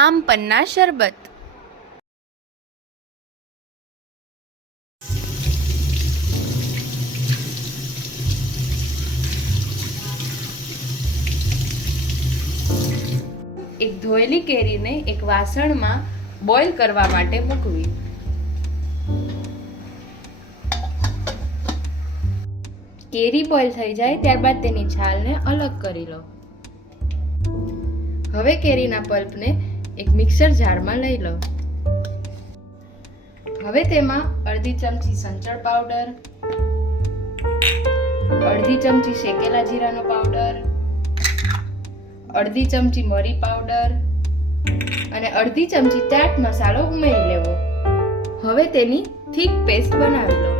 આમ પન્ના શરબત. એક ધોયેલી કેરીને એક વાસણમાં બોઇલ કરવા માટે મૂકવી. કેરી બોઇલ થઈ જાય ત્યારબાદ તેની છાલને અલગ કરી લો. હવે કેરીના પલ્પને એક મિક્સર જારમાં લઈ લો. હવે તેમાં અડધી ચમચી સંચળ પાવડર, અડધી ચમચી શેકેલા જીરાનો પાવડર, અડધી ચમચી મરી પાવડર અને અડધી ચમચી ચાટ મસાલો ઉમેરી લેવો. હવે તેની થીક પેસ્ટ બનાવી લો.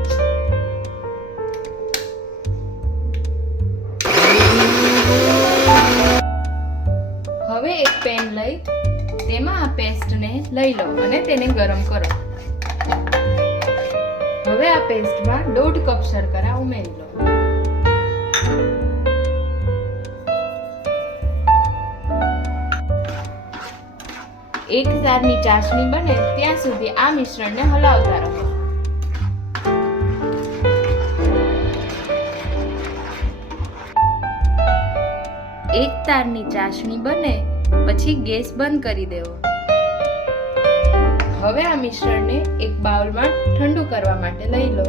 હવે એક પેન લઈ તેમાં આ પેસ્ટને લઈ લો અને તેને ગરમ કરો. હવે આ પેસ્ટમાં 1.5 કપ શર્કરા ઉમેરી લો. એક તારની ચાસણી બને ત્યાં સુધી આ મિશ્રણને હલાવતા રહો. એક તારની ચાસણી બને પછી ગેસ બંધ કરી દેવો. હવે આ મિશ્રણને એક બાઉલમાં ઠંડુ કરવા માટે લઈ લો.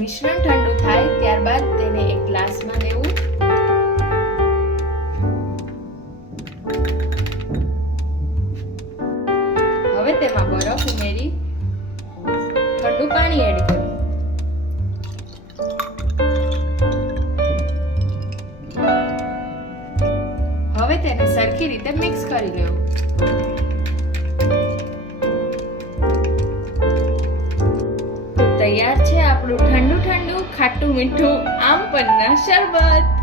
મિશ્રણ ઠંડુ થાય ત્યારબાદ તેને એક ગ્લાસમાં લેવું. હવે તેમાં બરફ ઉમેરી ઠંડુ પાણી એડ કરવું. હવે તેને સરખી રીતે મિક્સ કરી લેવું. તૈયાર છે આપણું ઠંડુ ઠંડુ ખાટું મીઠું આમ પન્ના શરબત.